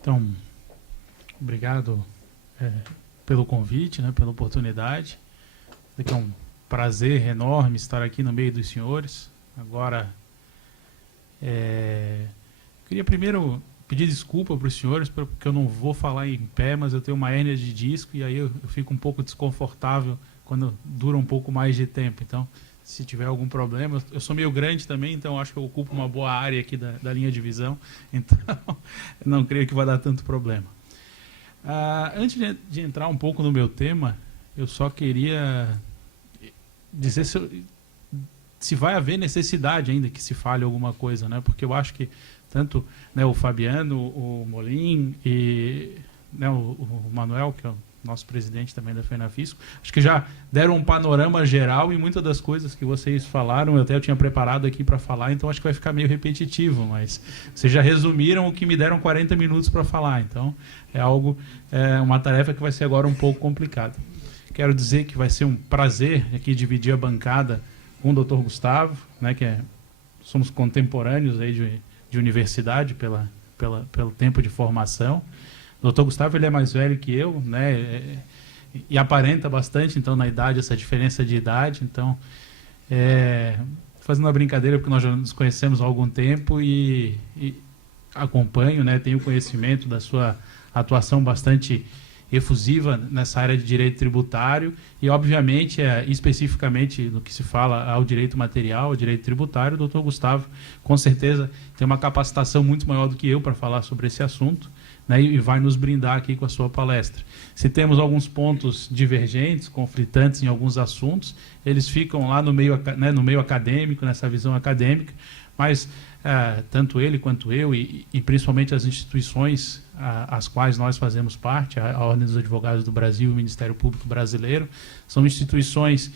Então, obrigado pelo convite, né, pela oportunidade. É um prazer enorme estar aqui no meio dos senhores. Agora, queria primeiro pedir desculpa para os senhores, porque eu não vou falar em pé, mas eu tenho uma hérnia de disco e aí eu fico um pouco desconfortável quando dura um pouco mais de tempo. Então, se tiver algum problema, eu sou meio grande também, então acho que eu ocupo uma boa área aqui da linha de visão, então não creio que vai dar tanto problema. Antes de entrar um pouco no meu tema, eu só queria dizer se vai haver necessidade ainda que se fale alguma coisa, né? Porque eu acho que tanto, né, o Fabiano, o Molim e, né, o Manuel, que é o nosso presidente também da FENAFISCO, acho que já deram um panorama geral e muitas das coisas que vocês falaram, eu tinha preparado aqui para falar, então acho que vai ficar meio repetitivo, mas vocês já resumiram o que me deram 40 minutos para falar, então é uma tarefa que vai ser agora um pouco complicada. Quero dizer que vai ser um prazer aqui dividir a bancada com o Dr. Gustavo, né, somos contemporâneos aí de universidade pelo tempo de formação. O Dr. Gustavo ele é mais velho que eu, né, e aparenta bastante, então, na idade, essa diferença de idade. Então, fazendo uma brincadeira, porque nós já nos conhecemos há algum tempo e acompanho, né, tenho conhecimento da sua atuação bastante efusiva nessa área de direito tributário e, obviamente, especificamente no que se fala ao direito material, ao direito tributário, o Dr. Gustavo, com certeza, tem uma capacitação muito maior do que eu para falar sobre esse assunto, né, e vai nos brindar aqui com a sua palestra. Se temos alguns pontos divergentes, conflitantes em alguns assuntos, eles ficam lá no meio, né, no meio acadêmico, nessa visão acadêmica, mas tanto ele quanto eu e principalmente as instituições às quais nós fazemos parte, a Ordem dos Advogados do Brasil e o Ministério Público Brasileiro, são instituições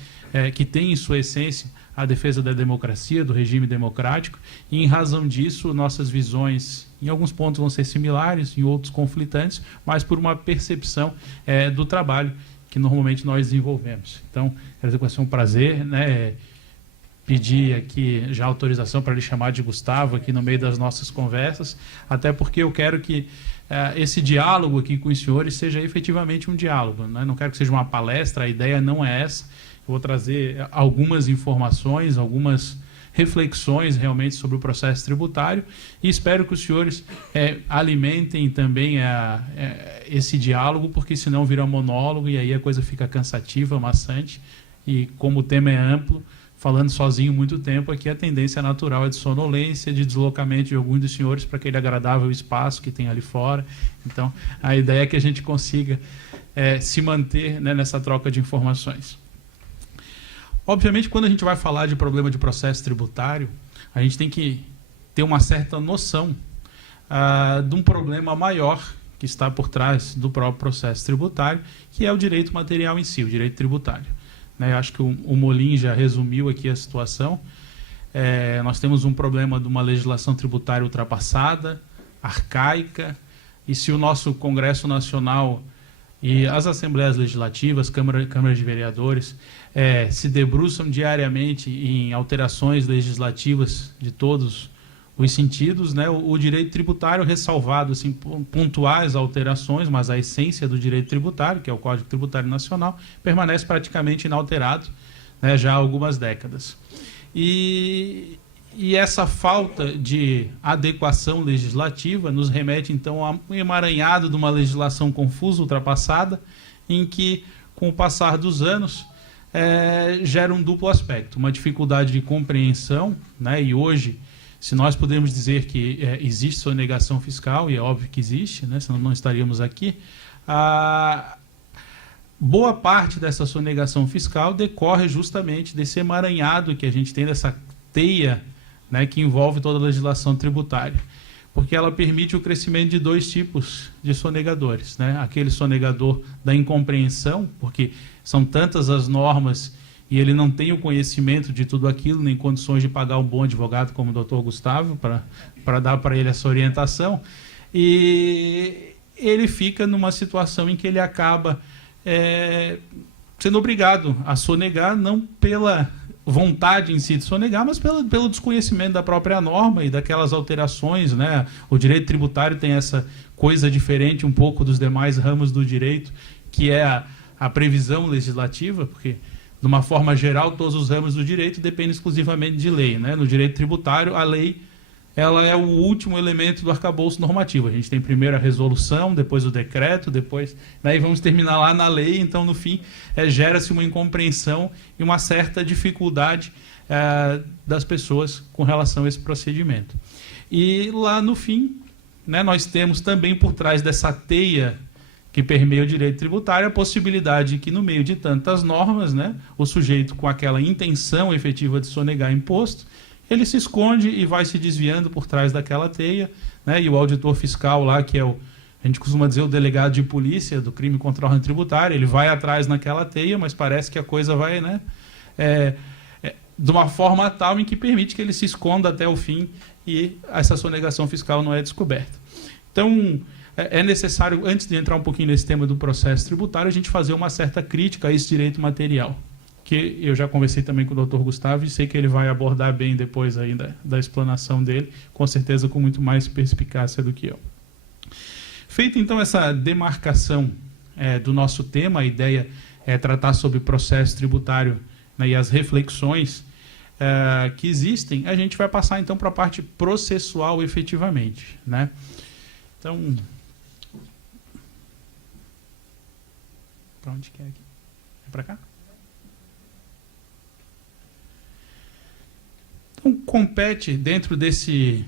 que têm em sua essência a defesa da democracia, do regime democrático, e em razão disso nossas visões em alguns pontos vão ser similares, em outros conflitantes, mas por uma percepção do trabalho que normalmente nós desenvolvemos. Então, quero dizer que vai ser um prazer, né, pedir aqui já autorização para lhe chamar de Gustavo aqui no meio das nossas conversas, até porque eu quero que esse diálogo aqui com os senhores seja efetivamente um diálogo, né? Não quero que seja uma palestra, a ideia não é essa. Eu vou trazer algumas informações, algumas reflexões realmente sobre o processo tributário e espero que os senhores alimentem também esse diálogo, porque senão vira monólogo e aí a coisa fica cansativa, maçante, e como o tema é amplo, falando sozinho muito tempo, aqui a tendência natural é de sonolência, de deslocamento de alguns dos senhores para aquele agradável espaço que tem ali fora. Então, a ideia é que a gente consiga se manter, né, nessa troca de informações. Obviamente, quando a gente vai falar de problema de processo tributário, a gente tem que ter uma certa noção de um problema maior que está por trás do próprio processo tributário, que é o direito material em si, o direito tributário. Acho que o Molim já resumiu aqui a situação. Nós temos um problema de uma legislação tributária ultrapassada, arcaica, e se o nosso Congresso Nacional e as Assembleias Legislativas, câmaras de vereadores, se debruçam diariamente em alterações legislativas de todos os sentidos, né, o direito tributário, ressalvado assim, pontuais alterações, mas a essência do direito tributário, que é o Código Tributário Nacional, permanece praticamente inalterado, né, já há algumas décadas. E essa falta de adequação legislativa nos remete, então, a um emaranhado de uma legislação confusa, ultrapassada, em que, com o passar dos anos, gera um duplo aspecto, uma dificuldade de compreensão, né, e hoje, se nós podemos dizer que existe sonegação fiscal, e é óbvio que existe, né, senão não estaríamos aqui, boa parte dessa sonegação fiscal decorre justamente desse emaranhado que a gente tem, dessa teia, né, que envolve toda a legislação tributária, porque ela permite o crescimento de dois tipos de sonegadores, né? Aquele sonegador da incompreensão, porque são tantas as normas e ele não tem o conhecimento de tudo aquilo, nem condições de pagar um bom advogado como o Dr. Gustavo para dar para ele essa orientação, e ele fica numa situação em que ele acaba sendo obrigado a sonegar, não pela vontade em si de sonegar, mas pelo desconhecimento da própria norma e daquelas alterações, né? O direito tributário tem essa coisa diferente um pouco dos demais ramos do direito, que é a previsão legislativa, porque, de uma forma geral, todos os ramos do direito dependem exclusivamente de lei, né? No direito tributário, a lei ela é o último elemento do arcabouço normativo. A gente tem primeiro a resolução, depois o decreto, depois... Daí vamos terminar lá na lei, então, no fim, gera-se uma incompreensão e uma certa dificuldade das pessoas com relação a esse procedimento. E lá no fim, né, nós temos também por trás dessa teia que permeia o direito tributário a possibilidade de que, no meio de tantas normas, né, o sujeito com aquela intenção efetiva de sonegar imposto, ele se esconde e vai se desviando por trás daquela teia, né? E o auditor fiscal lá, que é a gente costuma dizer o delegado de polícia do crime contra a ordem tributária, ele vai atrás naquela teia, mas parece que a coisa vai, né, de uma forma tal em que permite que ele se esconda até o fim e essa sonegação fiscal não é descoberta. Então, é necessário, antes de entrar um pouquinho nesse tema do processo tributário, a gente fazer uma certa crítica a esse direito material, que eu já conversei também com o Dr. Gustavo e sei que ele vai abordar bem depois ainda da explanação dele, com certeza com muito mais perspicácia do que eu. Feita então essa demarcação do nosso tema, a ideia é tratar sobre processo tributário, né, e as reflexões que existem, a gente vai passar então para a parte processual efetivamente, né? Então, para onde que é aqui? É para cá? Então, compete dentro desse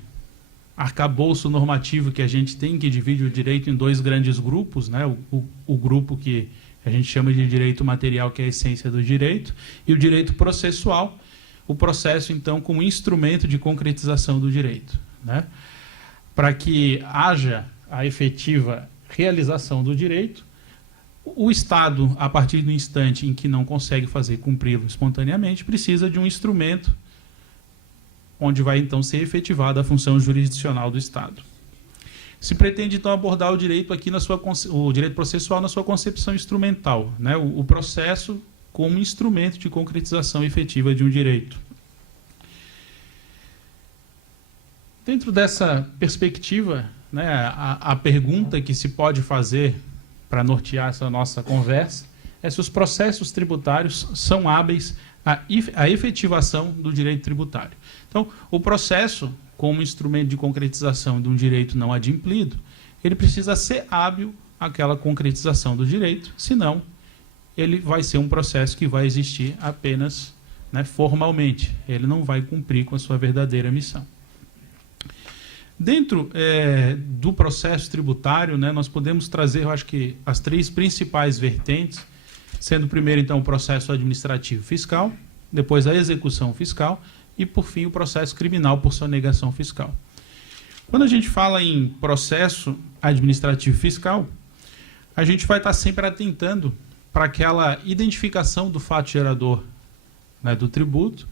arcabouço normativo que a gente tem, que divide o direito em dois grandes grupos, né? O grupo que a gente chama de direito material, que é a essência do direito, e o direito processual, o processo, então, como instrumento de concretização do direito, né? Para que haja a efetiva realização do direito, o Estado, a partir do instante em que não consegue fazer cumpri-lo espontaneamente, precisa de um instrumento onde vai, então, ser efetivada a função jurisdicional do Estado. Se pretende, então, abordar o direito aqui o direito processual na sua concepção instrumental, né? O processo como instrumento de concretização efetiva de um direito. Dentro dessa perspectiva, né, a pergunta que se pode fazer para nortear essa nossa conversa é se os processos tributários são hábeis à efetivação do direito tributário. Então, o processo, como instrumento de concretização de um direito não adimplido, ele precisa ser hábil àquela concretização do direito, senão ele vai ser um processo que vai existir apenas, né, formalmente. Ele não vai cumprir com a sua verdadeira missão. Dentro do processo tributário, né, nós podemos trazer, eu acho que, as três principais vertentes, sendo primeiro, então, o processo administrativo fiscal, depois a execução fiscal e, por fim, o processo criminal por sonegação fiscal. Quando a gente fala em processo administrativo fiscal, a gente vai estar sempre atentando para aquela identificação do fato gerador, né, do tributo,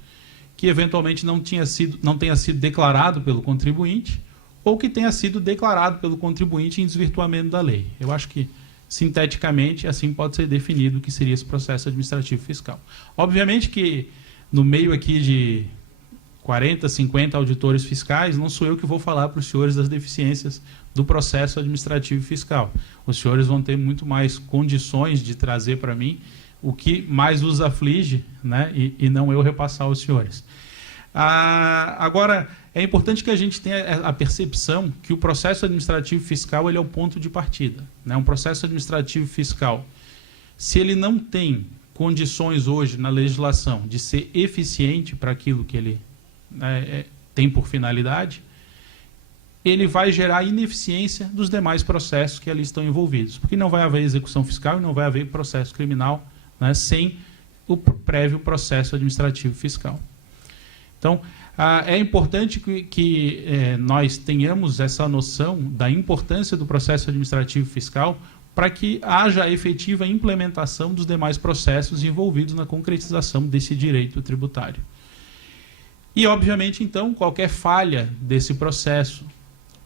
que eventualmente não tenha sido declarado pelo contribuinte, ou que tenha sido declarado pelo contribuinte em desvirtuamento da lei. Eu acho que, sinteticamente, assim pode ser definido o que seria esse processo administrativo fiscal. Obviamente que, no meio aqui de 40, 50 auditores fiscais, não sou eu que vou falar para os senhores das deficiências do processo administrativo fiscal. Os senhores vão ter muito mais condições de trazer para mim o que mais os aflige, né, e não eu repassar aos senhores. Agora, é importante que a gente tenha a percepção que o processo administrativo fiscal ele é o ponto de partida, né? Um processo administrativo fiscal, se ele não tem condições hoje na legislação de ser eficiente para aquilo que ele tem por finalidade, ele vai gerar ineficiência dos demais processos que ali estão envolvidos, porque não vai haver execução fiscal e não vai haver processo criminal, né, sem o prévio processo administrativo fiscal. Então, é importante que nós tenhamos essa noção da importância do processo administrativo fiscal para que haja a efetiva implementação dos demais processos envolvidos na concretização desse direito tributário. E, obviamente, então, qualquer falha desse processo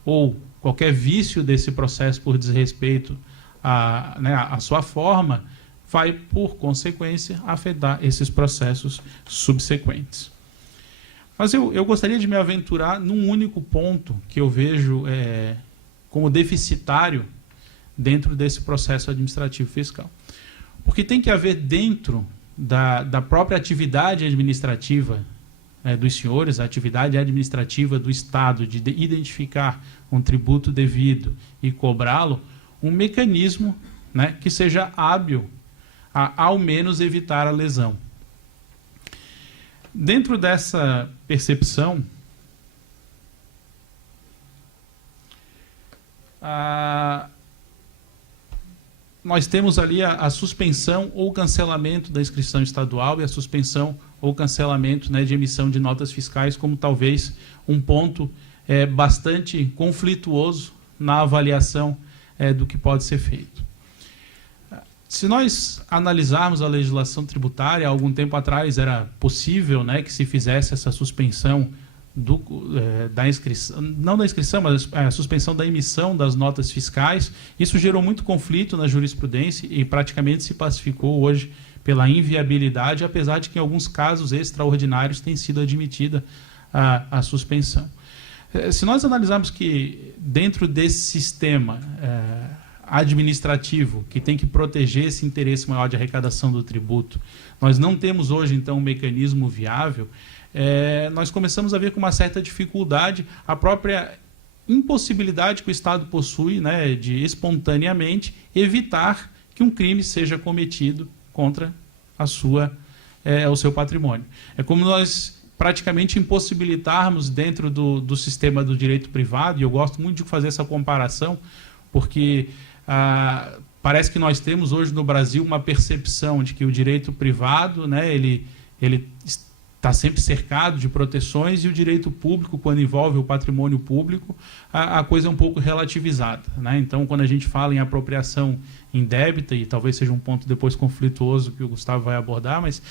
ou qualquer vício desse processo por desrespeito à sua forma vai, por consequência, afetar esses processos subsequentes. Mas eu gostaria de me aventurar num único ponto que eu vejo como deficitário dentro desse processo administrativo fiscal. Porque tem que haver dentro da própria atividade administrativa dos senhores, a atividade administrativa do Estado de identificar um tributo devido e cobrá-lo, um mecanismo, né, que seja hábil a, ao menos, evitar a lesão. Dentro dessa percepção, nós temos ali a suspensão ou cancelamento da inscrição estadual e a suspensão ou cancelamento, né, de emissão de notas fiscais como talvez um ponto bastante conflituoso na avaliação do que pode ser feito. Se nós analisarmos a legislação tributária, há algum tempo atrás era possível, né, que se fizesse essa suspensão da inscrição, não da inscrição, mas a suspensão da emissão das notas fiscais. Isso gerou muito conflito na jurisprudência e praticamente se pacificou hoje pela inviabilidade, apesar de que em alguns casos extraordinários tem sido admitida a suspensão. Se nós analisarmos que dentro desse sistema administrativo, que tem que proteger esse interesse maior de arrecadação do tributo, nós não temos hoje, então, um mecanismo viável, nós começamos a ver com uma certa dificuldade a própria impossibilidade que o Estado possui, né, de espontaneamente evitar que um crime seja cometido contra o seu patrimônio. É como nós praticamente impossibilitarmos dentro do sistema do direito privado, e eu gosto muito de fazer essa comparação, porque parece que nós temos hoje no Brasil uma percepção de que o direito privado, né, ele está sempre cercado de proteções, e o direito público, quando envolve o patrimônio público, a coisa é um pouco relativizada, né? Então, quando a gente fala em apropriação indébita, e talvez seja um ponto depois conflituoso que o Gustavo vai abordar, mas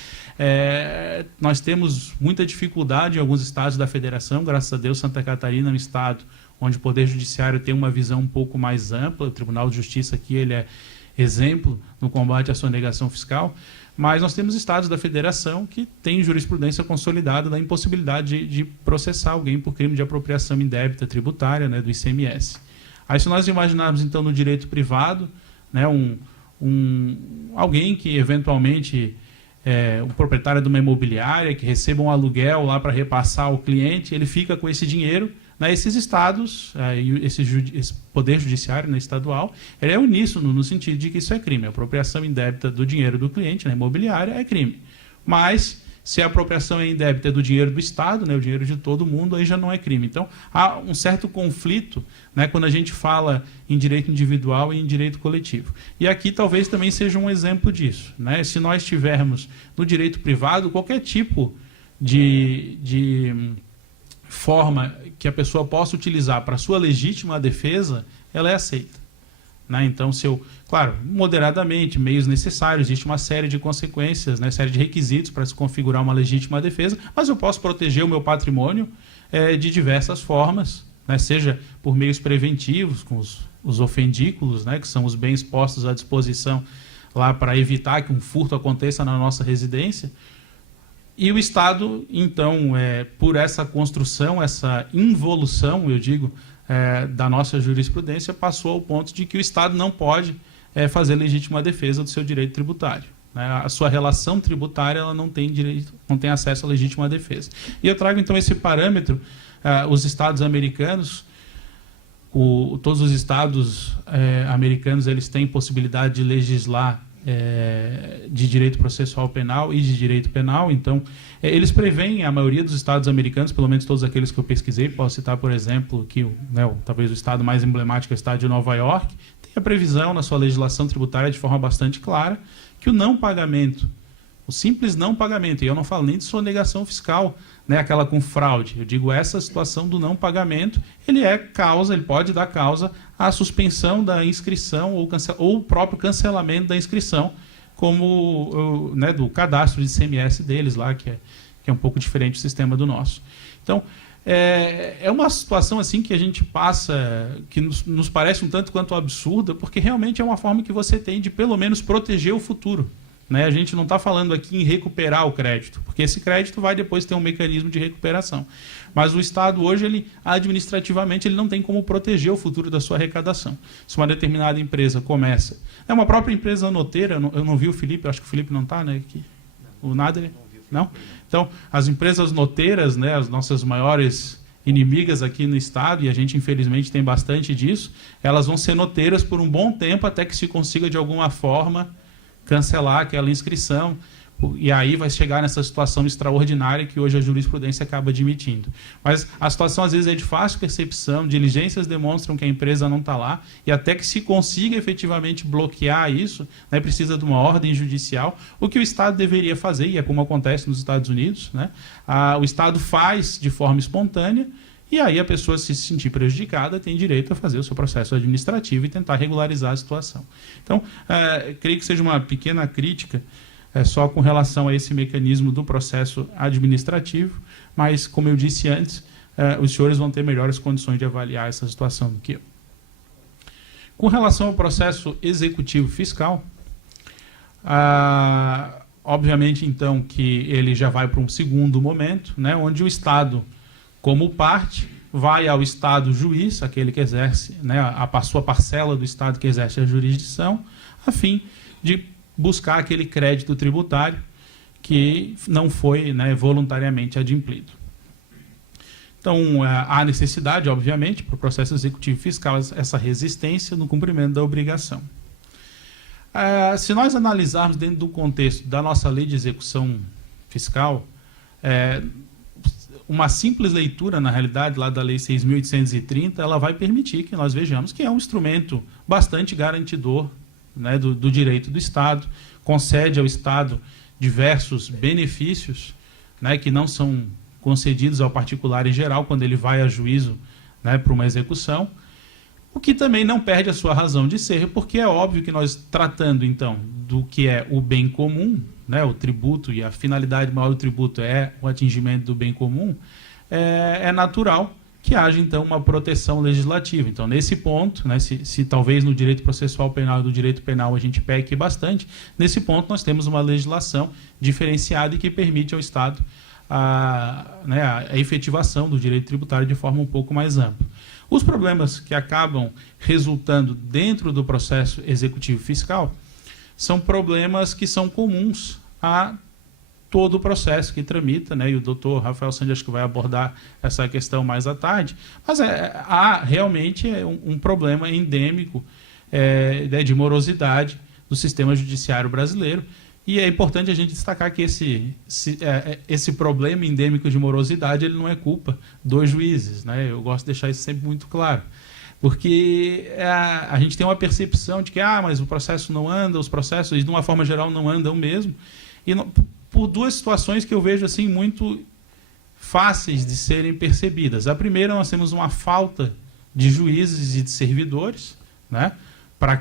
nós temos muita dificuldade em alguns estados da federação. Graças a Deus, Santa Catarina é um estado onde o Poder Judiciário tem uma visão um pouco mais ampla. O Tribunal de Justiça aqui ele é exemplo no combate à sonegação fiscal, mas nós temos estados da federação que têm jurisprudência consolidada da impossibilidade de processar alguém por crime de apropriação indébita tributária, né, do ICMS. Aí, se nós imaginarmos, então, no direito privado, né, alguém que, eventualmente, o proprietário de uma imobiliária, que receba um aluguel lá para repassar ao cliente, ele fica com esse dinheiro. Esses estados, esse poder judiciário, né, estadual, ele é uníssono no sentido de que isso é crime. A apropriação indébita do dinheiro do cliente na imobiliária é crime. Mas, se a apropriação indébita é do dinheiro do Estado, né, o dinheiro de todo mundo, aí já não é crime. Então, há um certo conflito, né, quando a gente fala em direito individual e em direito coletivo. E aqui talvez também seja um exemplo disso, né? Se nós tivermos no direito privado qualquer tipo de forma que a pessoa possa utilizar para sua legítima defesa, ela é aceita, né? Então, claro, moderadamente, meios necessários, existe uma série de consequências, né, série de requisitos para se configurar uma legítima defesa, mas eu posso proteger o meu patrimônio de diversas formas, né, seja por meios preventivos, com os ofendículos, né, que são os bens postos à disposição lá para evitar que um furto aconteça na nossa residência. E o Estado, então, por essa construção, essa involução, eu digo, da nossa jurisprudência, passou ao ponto de que o Estado não pode fazer legítima defesa do seu direito tributário, né? A sua relação tributária ela não tem direito, não tem acesso à legítima defesa. E eu trago, então, esse parâmetro. Os Estados americanos, todos os Estados americanos, eles têm possibilidade de legislar de direito processual penal e de direito penal. Então, eles preveem, a maioria dos estados americanos, pelo menos todos aqueles que eu pesquisei, posso citar, por exemplo, que talvez o estado mais emblemático é o estado de Nova York, tem a previsão na sua legislação tributária de forma bastante clara que o não pagamento, o simples não pagamento, e eu não falo nem de sonegação fiscal, né, aquela com fraude, eu digo essa situação do não pagamento, ele pode dar causa à suspensão da inscrição ou o próprio cancelamento da inscrição, como do cadastro de ICMS deles lá, que é um pouco diferente do sistema do nosso. Então, É uma situação assim que a gente passa, que nos parece um tanto quanto absurda, porque realmente é uma forma que você tem de, pelo menos, proteger o futuro. Né? A gente não está falando aqui em recuperar o crédito, porque esse crédito vai depois ter um mecanismo de recuperação. Mas o Estado hoje, administrativamente, ele não tem como proteger o futuro da sua arrecadação. Se uma determinada empresa começa... uma própria empresa noteira, eu não vi o Felipe, acho que o Felipe não está, né? Aqui. O Nader? Não? Então, as empresas noteiras, né, as nossas maiores inimigas aqui no Estado, e a gente infelizmente tem bastante disso, elas vão ser noteiras por um bom tempo até que se consiga de alguma forma cancelar aquela inscrição, e aí vai chegar nessa situação extraordinária que hoje a jurisprudência acaba admitindo. Mas a situação às vezes é de fácil percepção, diligências demonstram que a empresa não está lá, e até que se consiga efetivamente bloquear isso, né, precisa de uma ordem judicial, o que o Estado deveria fazer, e é como acontece nos Estados Unidos, né, o Estado faz de forma espontânea, e aí a pessoa, se sentir prejudicada, tem direito a fazer o seu processo administrativo e tentar regularizar a situação. Então, creio que seja uma pequena crítica só com relação a esse mecanismo do processo administrativo, mas, como eu disse antes, os senhores vão ter melhores condições de avaliar essa situação do que eu. Com relação ao processo executivo fiscal, obviamente, então, que ele já vai para um segundo momento, né, onde o Estado, como parte, vai ao Estado juiz, aquele que exerce, né, a sua parcela do Estado que exerce a jurisdição, a fim de buscar aquele crédito tributário que não foi, né, voluntariamente adimplido. Então, há necessidade, obviamente, para o processo executivo fiscal, essa resistência no cumprimento da obrigação. Se nós analisarmos dentro do contexto da nossa lei de execução fiscal, uma simples leitura, na realidade, lá da Lei 6.830, ela vai permitir que nós vejamos que é um instrumento bastante garantidor, né, do direito do Estado, concede ao Estado diversos benefícios, né, que não são concedidos ao particular em geral quando ele vai a juízo, né, para uma execução, o que também não perde a sua razão de ser, porque é óbvio que nós, tratando então do que é o bem comum, né, o tributo, e a finalidade maior do tributo é o atingimento do bem comum, é natural que haja, então, uma proteção legislativa. Então, nesse ponto, né, se talvez no direito processual penal e do direito penal a gente peque bastante, nesse ponto nós temos uma legislação diferenciada e que permite ao Estado a efetivação do direito tributário de forma um pouco mais ampla. Os problemas que acabam resultando dentro do processo executivo fiscal são problemas que são comuns a todo o processo que tramita, né? E o doutor Rafael Sandy acho que vai abordar essa questão mais à tarde, mas há realmente um problema endêmico de morosidade do sistema judiciário brasileiro, e é importante a gente destacar que esse problema endêmico de morosidade ele não é culpa dos juízes, né? Eu gosto de deixar isso sempre muito claro, porque a gente tem uma percepção de que mas o processo não anda, os processos, de uma forma geral, não andam mesmo, e por duas situações que eu vejo assim muito fáceis de serem percebidas. A primeira, nós temos uma falta de juízes e de servidores, né, para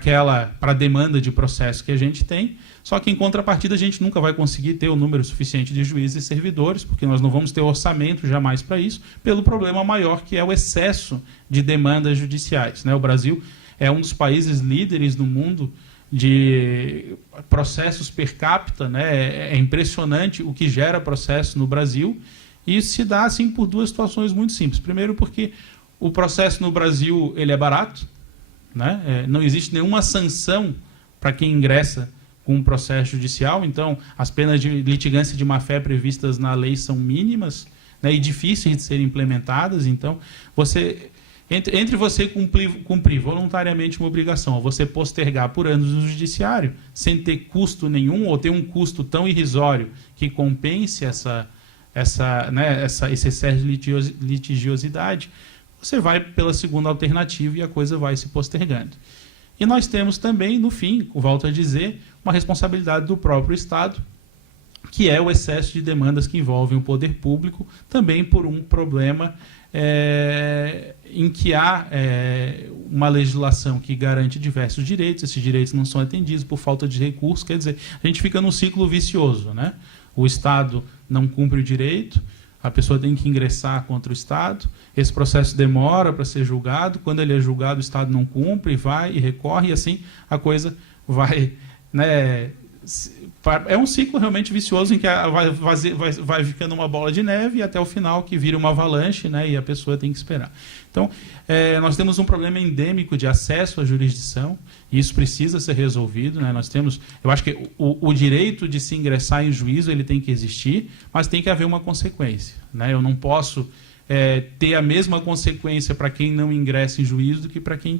a demanda de processo que a gente tem, só que em contrapartida a gente nunca vai conseguir ter o número suficiente de juízes e servidores, porque nós não vamos ter orçamento jamais para isso, pelo problema maior que é o excesso de demandas judiciais, né? O Brasil é um dos países líderes no mundo de processos per capita, né? É impressionante o que gera processo no Brasil, e isso se dá assim por duas situações muito simples. Primeiro, porque o processo no Brasil ele é barato, né? Não existe nenhuma sanção para quem ingressa com um processo judicial, então as penas de litigância de má-fé previstas na lei são mínimas, né, e difíceis de serem implementadas. Então, entre você cumprir voluntariamente uma obrigação, ou você postergar por anos no judiciário, sem ter custo nenhum, ou ter um custo tão irrisório que compense esse excesso de litigiosidade, você vai pela segunda alternativa e a coisa vai se postergando. E nós temos também, no fim, volto a dizer, uma responsabilidade do próprio Estado, que é o excesso de demandas que envolvem o poder público, também por um problema em que há uma legislação que garante diversos direitos, esses direitos não são atendidos por falta de recursos, quer dizer, a gente fica num ciclo vicioso, né? O Estado não cumpre o direito, a pessoa tem que ingressar contra o Estado, esse processo demora para ser julgado, quando ele é julgado o Estado não cumpre, vai e recorre, e assim a coisa vai, né, é um ciclo realmente vicioso em que vai ficando uma bola de neve e até o final que vira uma avalanche, né, e a pessoa tem que esperar. Então, nós temos um problema endêmico de acesso à jurisdição, e isso precisa ser resolvido, né? Eu acho que o direito de se ingressar em juízo ele tem que existir, mas tem que haver uma consequência, né? Eu não posso ter a mesma consequência para quem não ingressa em juízo do que para quem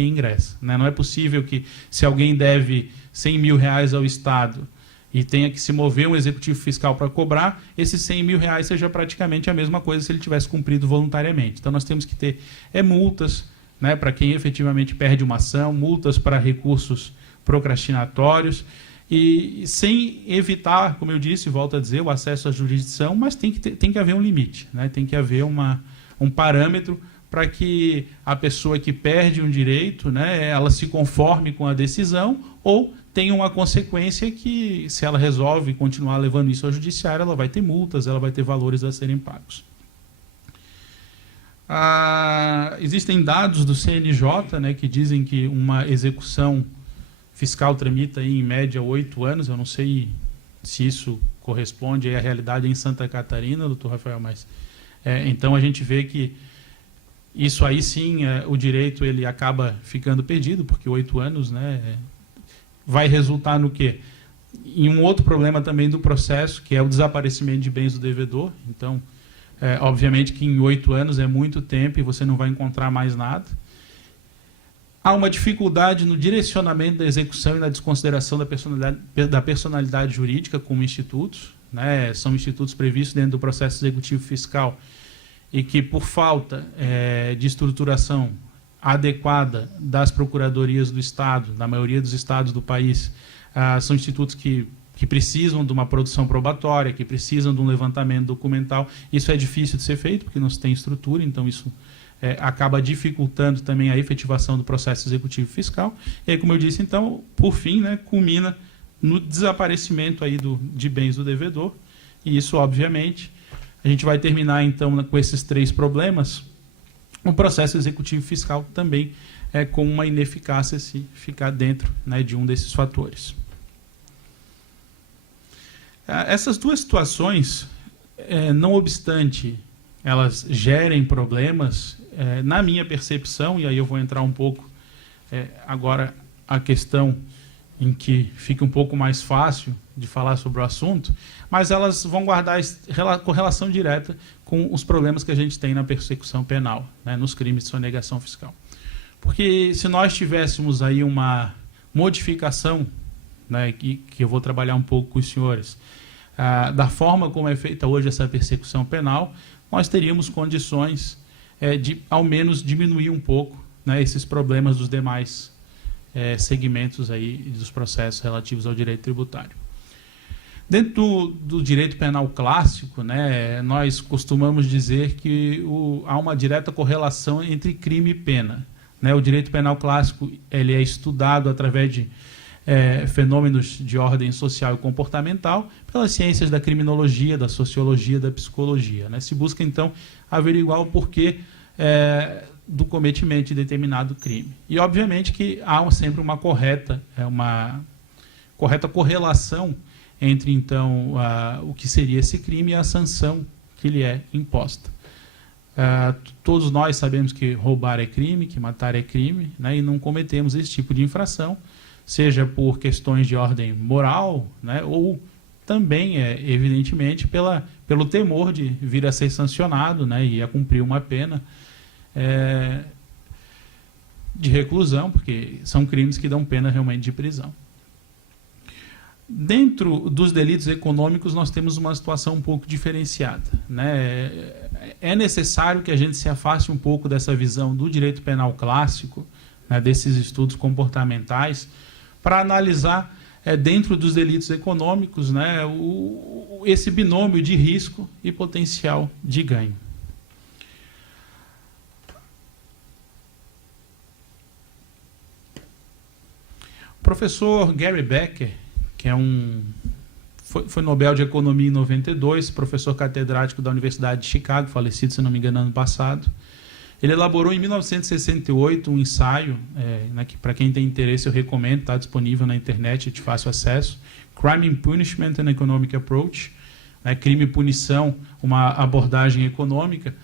ingressa, né? Não é possível que, se alguém deve 100 mil reais ao Estado e tenha que se mover um executivo fiscal para cobrar, esses 100 mil reais seja praticamente a mesma coisa se ele tivesse cumprido voluntariamente. Então, nós temos que ter multas, né, para quem efetivamente perde uma ação, multas para recursos procrastinatórios, e sem evitar, como eu disse, volto a dizer, o acesso à jurisdição, mas tem que haver um limite, né? Tem que haver um parâmetro para que a pessoa que perde um direito, né, ela se conforme com a decisão ou tenha uma consequência que, se ela resolve continuar levando isso ao judiciário, ela vai ter multas, ela vai ter valores a serem pagos. Existem dados do CNJ, né, que dizem que uma execução fiscal tramita aí, em média 8 anos. Eu não sei se isso corresponde à realidade em Santa Catarina, doutor Rafael, mas então a gente vê que isso aí sim, o direito ele acaba ficando perdido, porque 8 anos, né, vai resultar no quê? Em um outro problema também do processo, que é o desaparecimento de bens do devedor. Então, obviamente que em 8 anos é muito tempo e você não vai encontrar mais nada. Há uma dificuldade no direcionamento da execução e na desconsideração da personalidade jurídica como institutos, né? São institutos previstos dentro do processo executivo fiscal e que, por falta de estruturação adequada das procuradorias do Estado, da maioria dos estados do país, são institutos que precisam de uma produção probatória, que precisam de um levantamento documental. Isso é difícil de ser feito, porque não se tem estrutura, então isso acaba dificultando também a efetivação do processo executivo fiscal. E aí, como eu disse, então, por fim, né, culmina no desaparecimento aí de bens do devedor. E isso, obviamente, a gente vai terminar, então, com esses 3 problemas. O processo executivo fiscal também com uma ineficácia se ficar dentro, né, de um desses fatores. Essas 2 situações, não obstante elas gerem problemas, na minha percepção, e aí eu vou entrar um pouco agora a questão em que fica um pouco mais fácil de falar sobre o assunto, mas elas vão guardar correlação direta com os problemas que a gente tem na persecução penal, né, nos crimes de sonegação fiscal. Porque se nós tivéssemos aí uma modificação, né, que eu vou trabalhar um pouco com os senhores, da forma como é feita hoje essa persecução penal, nós teríamos condições de, ao menos, diminuir um pouco, né, esses problemas dos demais segmentos aí dos processos relativos ao direito tributário. Dentro do direito penal clássico, né, nós costumamos dizer que há uma direta correlação entre crime e pena, né? O direito penal clássico ele é estudado através de fenômenos de ordem social e comportamental pelas ciências da criminologia, da sociologia, da psicologia, né? Se busca, então, averiguar o porquê do cometimento de determinado crime. E, obviamente, que há sempre uma correta correlação entre, então, o que seria esse crime e a sanção que lhe é imposta. Todos nós sabemos que roubar é crime, que matar é crime, né, e não cometemos esse tipo de infração, seja por questões de ordem moral, né, ou também, evidentemente, pelo temor de vir a ser sancionado, né, e a cumprir uma pena de reclusão, porque são crimes que dão pena realmente de prisão. Dentro dos delitos econômicos, nós temos uma situação um pouco diferenciada, né? É necessário que a gente se afaste um pouco dessa visão do direito penal clássico, né, desses estudos comportamentais, para analisar, dentro dos delitos econômicos, né, esse binômio de risco e potencial de ganho. O professor Gary Becker, que é um foi Nobel de Economia em 92, professor catedrático da Universidade de Chicago, falecido, se não me engano, ano passado. Ele elaborou em 1968 um ensaio, né, que para quem tem interesse eu recomendo, está disponível na internet, de fácil acesso, Crime and Punishment and Economic Approach, né, crime e punição, uma abordagem econômica,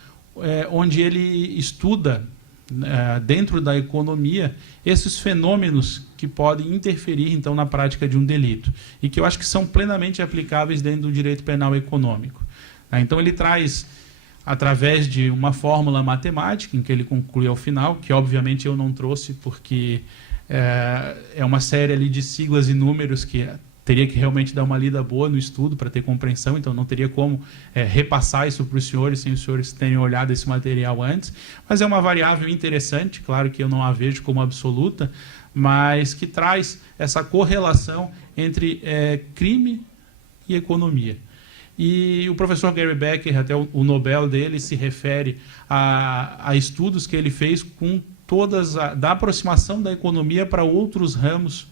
onde ele estuda, dentro da economia, esses fenômenos que podem interferir, então, na prática de um delito, e que eu acho que são plenamente aplicáveis dentro do direito penal econômico. Então, ele traz, através de uma fórmula matemática, em que ele conclui ao final, que obviamente eu não trouxe, porque é uma série ali de siglas e números que teria que realmente dar uma lida boa no estudo para ter compreensão, então não teria como repassar isso para os senhores, sem os senhores terem olhado esse material antes, mas é uma variável interessante, claro que eu não a vejo como absoluta, mas que traz essa correlação entre crime e economia. E o professor Gary Becker, até o Nobel dele, se refere a estudos que ele fez com da aproximação da economia para outros ramos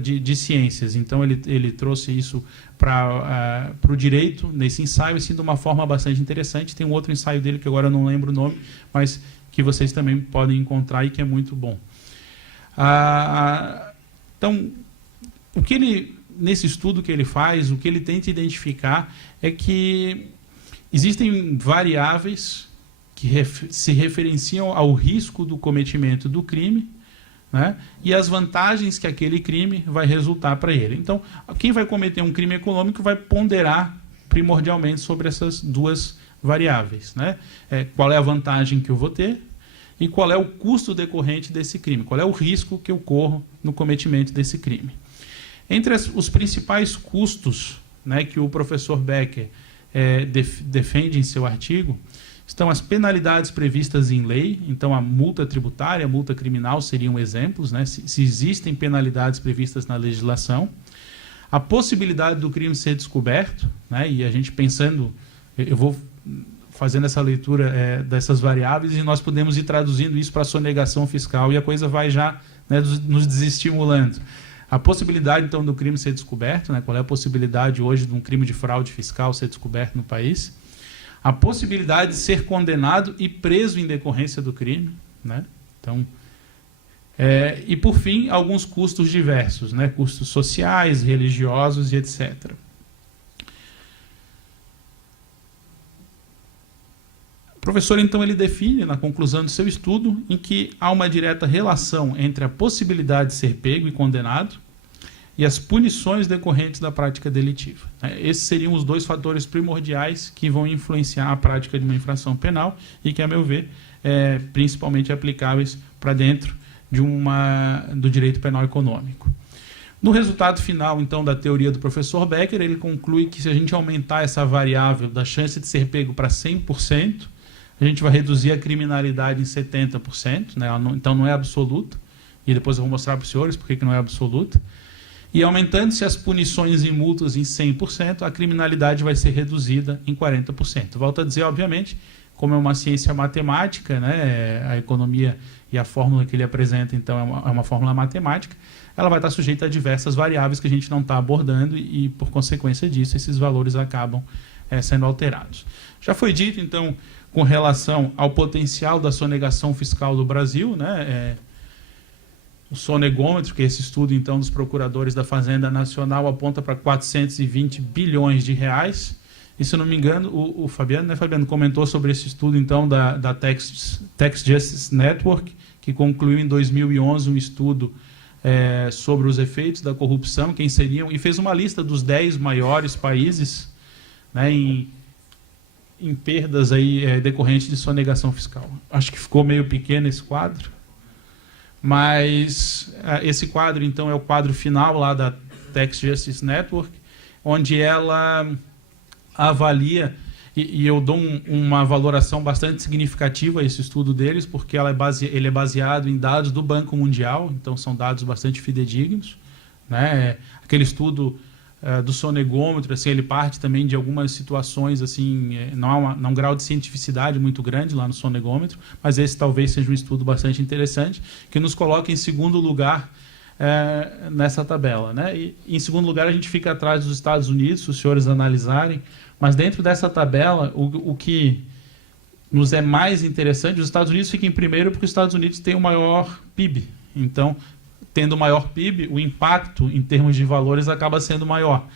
de ciências. Então, ele trouxe isso para o direito, nesse ensaio, assim, de uma forma bastante interessante. Tem um outro ensaio dele, que agora eu não lembro o nome, mas que vocês também podem encontrar e que é muito bom. Então, nesse estudo que ele faz, o que ele tenta identificar é que existem variáveis que se referenciam ao risco do cometimento do crime, né, e as vantagens que aquele crime vai resultar para ele. Então, quem vai cometer um crime econômico vai ponderar primordialmente sobre essas duas variáveis, né? Qual é a vantagem que eu vou ter e qual é o custo decorrente desse crime, qual é o risco que eu corro no cometimento desse crime. Entre os principais custos, né, que o professor Becker defende em seu artigo, estão as penalidades previstas em lei. Então, a multa tributária, a multa criminal seriam exemplos, né, se existem penalidades previstas na legislação. A possibilidade do crime ser descoberto, né, e a gente pensando, eu vou fazendo essa leitura dessas variáveis e nós podemos ir traduzindo isso para a sonegação fiscal e a coisa vai já, né, nos desestimulando. A possibilidade, então, do crime ser descoberto, né, qual é a possibilidade hoje de um crime de fraude fiscal ser descoberto no país? A possibilidade de ser condenado e preso em decorrência do crime, né? Então, e por fim, alguns custos diversos, né? Custos sociais, religiosos e etc. O professor, então, ele define, na conclusão do seu estudo, em que há uma direta relação entre a possibilidade de ser pego e condenado e as punições decorrentes da prática delitiva. Esses seriam os dois fatores primordiais que vão influenciar a prática de uma infração penal e que, a meu ver, principalmente aplicáveis para dentro do direito penal econômico. No resultado final, então, da teoria do professor Becker, ele conclui que se a gente aumentar essa variável da chance de ser pego para 100%, a gente vai reduzir a criminalidade em 70%, né? Então não é absoluta, e depois eu vou mostrar para os senhores por que não é absoluta. E aumentando-se as punições e multas em 100%, a criminalidade vai ser reduzida em 40%. Volto a dizer, obviamente, como é uma ciência matemática, né, a economia e a fórmula que ele apresenta, então, é uma fórmula matemática, ela vai estar sujeita a diversas variáveis que a gente não está abordando e, por consequência disso, esses valores acabam sendo alterados. Já foi dito, então, com relação ao potencial da sonegação fiscal do Brasil, né, o sonegômetro, que é esse estudo, então, dos procuradores da Fazenda Nacional, aponta para 420 bilhões de reais. E, se eu não me engano, o Fabiano, né, Fabiano, comentou sobre esse estudo, então, da Tax Justice Network, que concluiu em 2011 um estudo sobre os efeitos da corrupção, quem seriam, e fez uma lista dos 10 maiores países, né, em perdas aí, decorrentes de sonegação fiscal. Acho que ficou meio pequeno esse quadro. Mas esse quadro, então, é o quadro final lá da Tax Justice Network, onde ela avalia, e eu dou uma valoração bastante significativa a esse estudo deles, porque ele é baseado em dados do Banco Mundial, então são dados bastante fidedignos, né? Aquele estudo do sonegômetro, assim, ele parte também de algumas situações, assim, não há um grau de cientificidade muito grande lá no sonegômetro, mas esse talvez seja um estudo bastante interessante, que nos coloca em segundo lugar nessa tabela, né? E, em segundo lugar, a gente fica atrás dos Estados Unidos, se os senhores analisarem, mas dentro dessa tabela, o que nos é mais interessante, os Estados Unidos ficam em primeiro porque os Estados Unidos têm o maior PIB. Então, tendo o maior PIB, o impacto em termos de valores acaba sendo maior.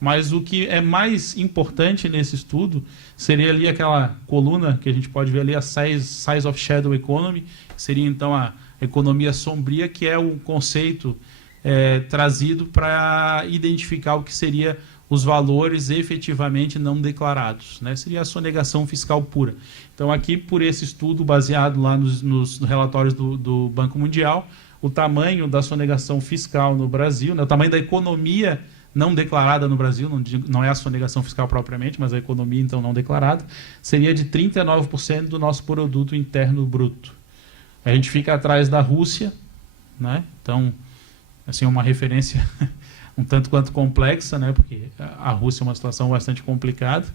Mas o que é mais importante nesse estudo seria ali aquela coluna que a gente pode ver ali, a Size of Shadow Economy, que seria então a economia sombria, que é um conceito trazido para identificar o que seria os valores efetivamente não declarados, né? Seria a sonegação fiscal pura. Então aqui, por esse estudo baseado lá nos relatórios do Banco Mundial, o tamanho da sonegação fiscal no Brasil, né, o tamanho da economia não declarada no Brasil, não é a sonegação fiscal propriamente, mas a economia então não declarada, seria de 39% do nosso produto interno bruto. A gente fica atrás da Rússia, né? Então, assim, uma referência um tanto quanto complexa, né? Porque a Rússia é uma situação bastante complicada.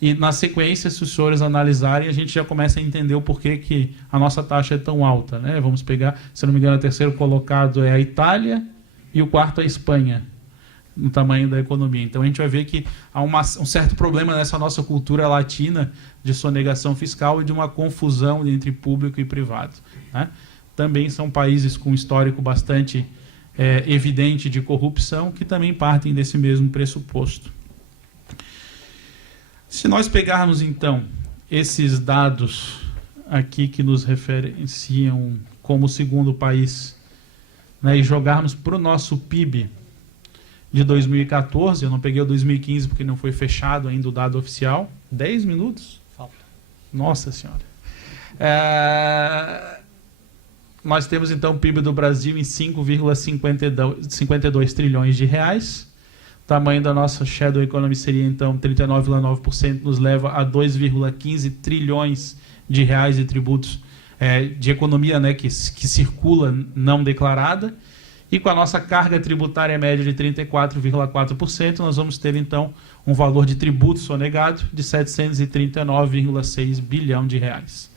E na sequência, se os senhores analisarem, a gente já começa a entender o porquê que a nossa taxa é tão alta, né? Vamos pegar, se não me engano, o terceiro colocado é a Itália e o quarto é a Espanha, no tamanho da economia. Então a gente vai ver que há um certo problema nessa nossa cultura latina de sonegação fiscal e de uma confusão entre público e privado, né? Também são países com histórico bastante evidente de corrupção, que também partem desse mesmo pressuposto. Se nós pegarmos, então, esses dados aqui que nos referenciam como segundo país, né, e jogarmos para o nosso PIB de 2014, eu não peguei o 2015 porque não foi fechado ainda o dado oficial. 10 minutos? Falta. Nossa Senhora. Nós temos então o PIB do Brasil em 5,52 trilhões de reais. O tamanho da nossa shadow economy seria então 39,9%, nos leva a 2,15 trilhões de reais de tributos de economia, né, que circula não declarada. E com a nossa carga tributária média de 34,4%, nós vamos ter então um valor de tributo sonegado de 739,6 bilhão de reais.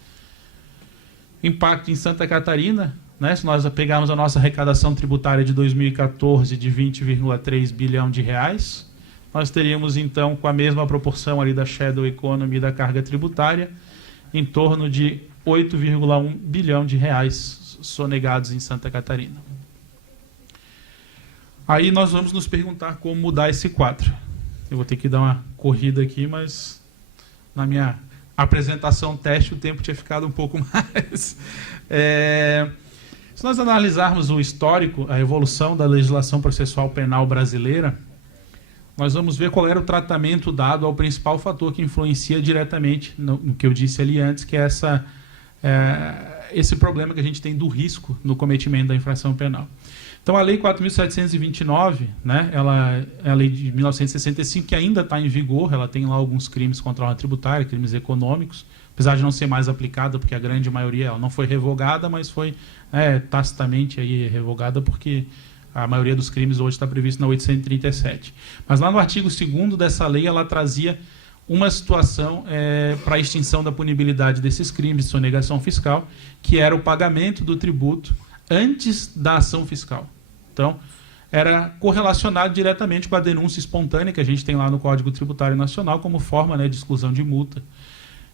Impacto em Santa Catarina, né? Se nós pegarmos a nossa arrecadação tributária de 2014 de 20,3 bilhão de reais, nós teríamos então, com a mesma proporção ali da shadow economy e da carga tributária, em torno de 8,1 bilhão de reais sonegados em Santa Catarina. Aí nós vamos nos perguntar como mudar esse quadro. Eu vou ter que dar uma corrida aqui, mas na minha apresentação teste o tempo tinha ficado um pouco mais. Se nós analisarmos o histórico, a evolução da legislação processual penal brasileira, nós vamos ver qual era o tratamento dado ao principal fator que influencia diretamente no que eu disse ali antes, que é esse problema que a gente tem do risco no cometimento da infração penal. Então, a Lei 4.729, né, ela é a lei de 1965, que ainda está em vigor, ela tem lá alguns crimes contra a ordem tributária, crimes econômicos, apesar de não ser mais aplicada, porque a grande maioria ela não foi revogada, mas foi tacitamente aí revogada, porque a maioria dos crimes hoje está previsto na 837. Mas lá no artigo 2º dessa lei, ela trazia uma situação para a extinção da punibilidade desses crimes de sonegação fiscal, que era o pagamento do tributo antes da ação fiscal. Então, era correlacionado diretamente com a denúncia espontânea que a gente tem lá no Código Tributário Nacional como forma, né, de exclusão de multa,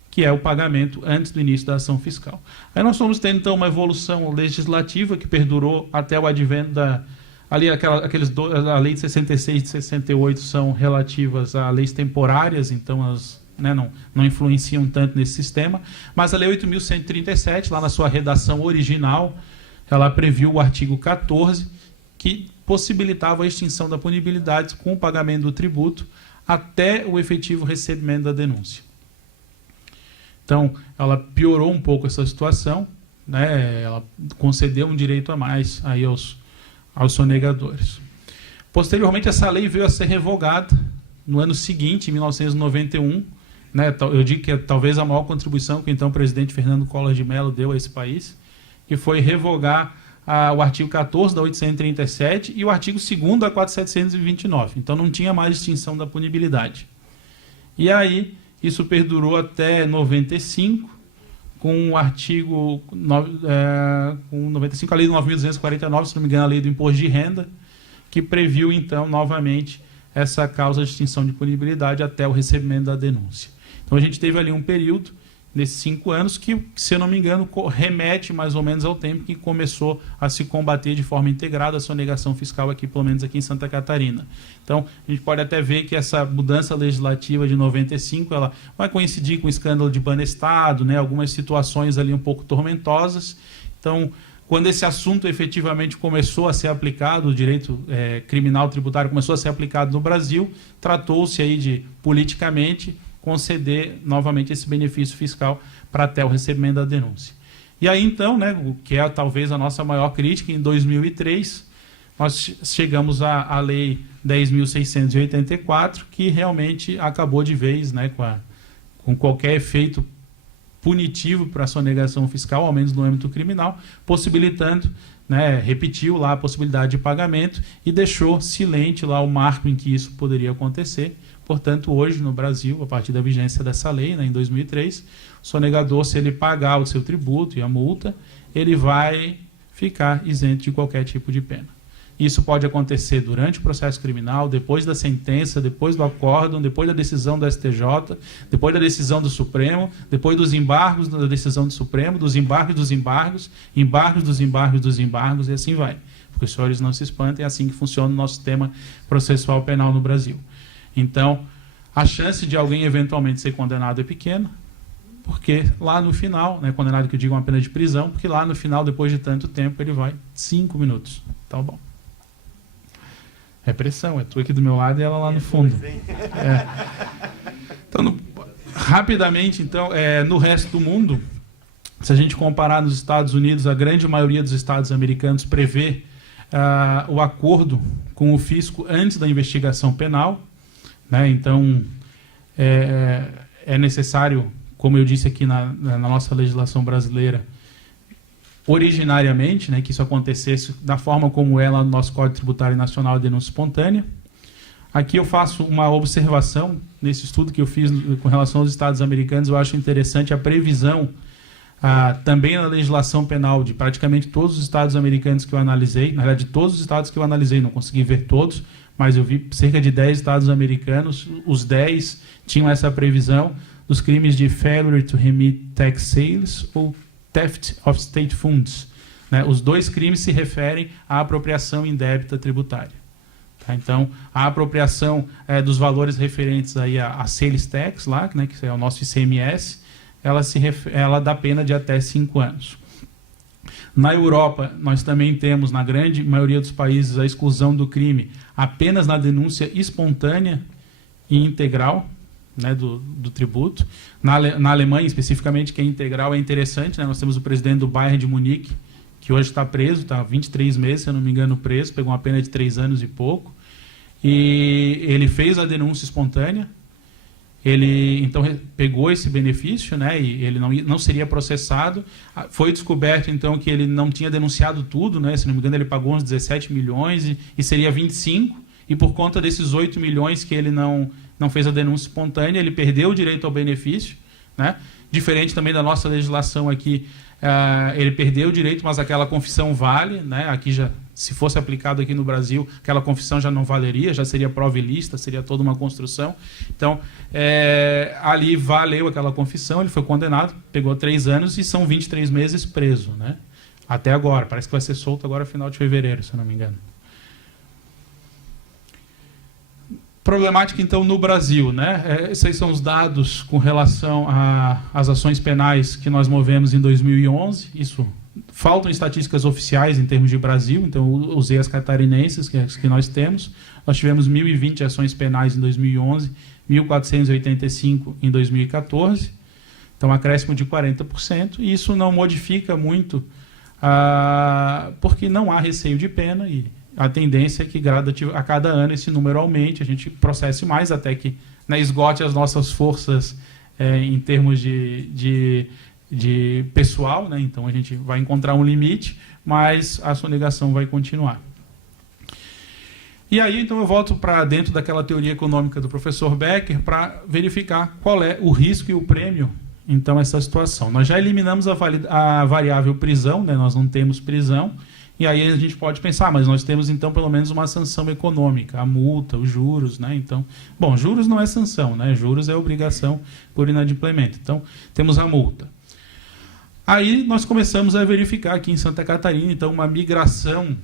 que é o pagamento antes do início da ação fiscal. Aí nós vamos ter, então, uma evolução legislativa que perdurou até o advento da... Ali, a lei de 66 e de 68 são relativas a leis temporárias, então elas não influenciam tanto nesse sistema, mas a Lei 8.137, lá na sua redação original, ela previu o artigo 14, que possibilitava a extinção da punibilidade com o pagamento do tributo até o efetivo recebimento da denúncia. Então, ela piorou um pouco essa situação, né? Ela concedeu um direito a mais aí aos sonegadores. Posteriormente, essa lei veio a ser revogada no ano seguinte, em 1991. Né? Eu digo que é talvez a maior contribuição que então o presidente Fernando Collor de Mello deu a esse país, que foi revogar o artigo 14 da 837 e o artigo 2º da 4729. Então não tinha mais extinção da punibilidade. E aí isso perdurou até 95, com o artigo com 95, a lei 9.249, se não me engano, a lei do imposto de renda, que previu, então, novamente, essa causa de extinção de punibilidade até o recebimento da denúncia. Então, a gente teve ali um período, nesses 5 anos, que, se eu não me engano, remete mais ou menos ao tempo que começou a se combater de forma integrada a sonegação fiscal aqui, pelo menos aqui em Santa Catarina. Então, a gente pode até ver que essa mudança legislativa de 95, ela vai coincidir com o escândalo de Banestado, né, algumas situações ali um pouco tormentosas. Então, quando esse assunto efetivamente começou a ser aplicado, o direito criminal tributário começou a ser aplicado no Brasil, tratou-se aí de, politicamente, conceder novamente esse benefício fiscal para até o recebimento da denúncia. E aí, então, né, o que é talvez a nossa maior crítica, em 2003, nós chegamos à Lei 10.684, que realmente acabou de vez, né, com qualquer efeito punitivo para a sonegação fiscal, ao menos no âmbito criminal, possibilitando, né, repetiu lá a possibilidade de pagamento e deixou silente lá o marco em que isso poderia acontecer. Portanto, hoje no Brasil, a partir da vigência dessa lei, né, em 2003, o sonegador, se ele pagar o seu tributo e a multa, ele vai ficar isento de qualquer tipo de pena. Isso pode acontecer durante o processo criminal, depois da sentença, depois do acórdão, depois da decisão do STJ, depois da decisão do Supremo, depois dos embargos da decisão do Supremo, dos embargos dos embargos, embargos dos embargos dos embargos, e assim vai. Porque os senhores não se espantem, é assim que funciona o nosso sistema processual penal no Brasil. Então, a chance de alguém eventualmente ser condenado é pequena, porque lá no final, né, condenado que eu digo uma pena de prisão, porque lá no final, depois de tanto tempo, ele vai 5 minutos. Tá bom. Repressão, é tu aqui do meu lado e ela lá no fundo. Então, rapidamente, então, no resto do mundo, se a gente comparar nos Estados Unidos, a grande maioria dos estados americanos prevê o acordo com o fisco antes da investigação penal, né? Então, é necessário, como eu disse aqui na nossa legislação brasileira, originariamente, né, que isso acontecesse da forma como é lá no nosso Código Tributário Nacional de denúncia espontânea. Aqui eu faço uma observação, nesse estudo que eu fiz com relação aos estados americanos, eu acho interessante a previsão, também na legislação penal de praticamente todos os estados americanos que eu analisei, na verdade, de todos os estados que eu analisei, não consegui ver todos, mas eu vi cerca de 10 estados americanos, os 10 tinham essa previsão dos crimes de failure to remit tax sales ou theft of state funds, né? Os dois crimes se referem à apropriação indébita tributária. Tá? Então, a apropriação dos valores referentes aí a sales tax, lá, né, que é o nosso ICMS, ela dá pena de até 5 anos. Na Europa, nós também temos, na grande maioria dos países, a exclusão do crime apenas na denúncia espontânea e integral, né, do tributo. Na Alemanha, especificamente, que é integral, é interessante, né? Nós temos o presidente do Bayern de Munique, que hoje está preso, está 23 meses, se eu não me engano, preso, pegou uma pena de 3 anos e pouco. E ele fez a denúncia espontânea, ele então pegou esse benefício, né, e ele não seria processado. Foi descoberto, então, que ele não tinha denunciado tudo, né, se não me engano, ele pagou uns 17 milhões e seria 25, e por conta desses 8 milhões que ele não fez a denúncia espontânea, ele perdeu o direito ao benefício, né? Diferente também da nossa legislação aqui, ele perdeu o direito, mas aquela confissão vale, né? Aqui já, se fosse aplicado aqui no Brasil, aquela confissão já não valeria, já seria prova ilícita, seria toda uma construção. Então, ali valeu aquela confissão, ele foi condenado, pegou 3 anos e são 23 meses preso, né? Até agora, parece que vai ser solto agora final de fevereiro, se eu não me engano. Problemática, então, no Brasil, né? Esses são os dados com relação às ações penais que nós movemos em 2011. Isso, faltam estatísticas oficiais em termos de Brasil, então eu usei as catarinenses que nós temos. Nós tivemos 1.020 ações penais em 2011, 1.485 em 2014, então acréscimo de 40%, e isso não modifica muito, porque não há receio de pena, e a tendência é que a cada ano esse número aumente, a gente processe mais até que, né, esgote as nossas forças em termos de pessoal, né? Então a gente vai encontrar um limite, mas a sonegação vai continuar. E aí, então, eu volto para dentro daquela teoria econômica do professor Becker para verificar qual é o risco e o prêmio então, essa situação. Nós já eliminamos a variável prisão, né? Nós não temos prisão, e aí a gente pode pensar, mas nós temos, então, pelo menos uma sanção econômica, a multa, os juros, né? Então, bom, juros não é sanção, né? Juros é obrigação por inadimplemento. Então, temos a multa. Aí nós começamos a verificar aqui em Santa Catarina, então, uma migração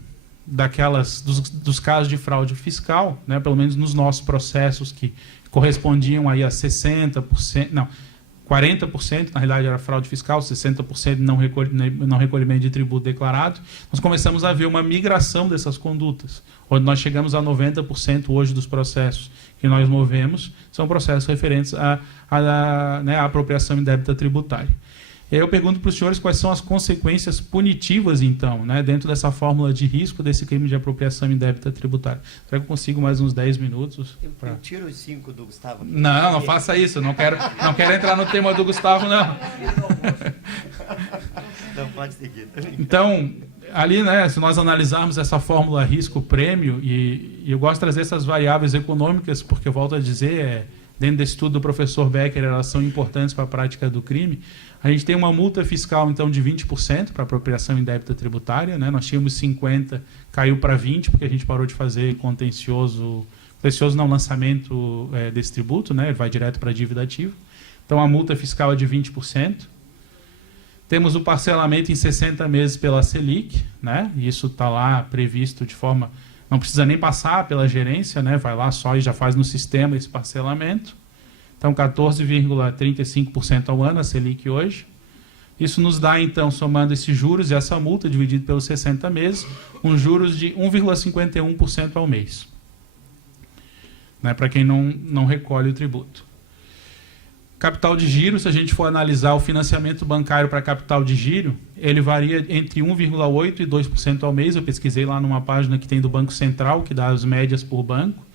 dos casos de fraude fiscal, né? Pelo menos nos nossos processos que correspondiam aí a 60%, não, 40%, na realidade era fraude fiscal, 60% não recolhimento de tributo declarado. Nós começamos a ver uma migração dessas condutas, onde nós chegamos a 90% hoje dos processos que nós movemos, são processos referentes né, à apropriação indébita tributária. E aí eu pergunto para os senhores quais são as consequências punitivas, então, né, dentro dessa fórmula de risco desse crime de apropriação indébita tributária. Será que eu consigo mais uns 10 minutos? Eu tiro os 5 do Gustavo. Não faça isso. Não quero entrar no tema do Gustavo, não. Então, pode seguir. Então, ali, né, se nós analisarmos essa fórmula risco-prêmio, e eu gosto de trazer essas variáveis econômicas, porque, eu volto a dizer, dentro desse estudo do professor Becker, elas são importantes para a prática do crime. A gente tem uma multa fiscal, então, de 20% para apropriação indébita tributária, né? Nós tínhamos 50%, caiu para 20%, porque a gente parou de fazer contencioso não, lançamento desse tributo, né? Ele vai direto para a dívida ativa. Então, a multa fiscal é de 20%. Temos o parcelamento em 60 meses pela Selic, né? E isso está lá previsto de forma... Não precisa nem passar pela gerência, né? Vai lá só e já faz no sistema esse parcelamento. Então, 14,35% ao ano, a Selic hoje. Isso nos dá, então, somando esses juros e essa multa, dividido pelos 60 meses, juros de 1,51% ao mês. Né, para quem não recolhe o tributo. Capital de giro, se a gente for analisar o financiamento bancário para capital de giro, ele varia entre 1,8% e 2% ao mês. Eu pesquisei lá numa página que tem do Banco Central, que dá as médias por banco.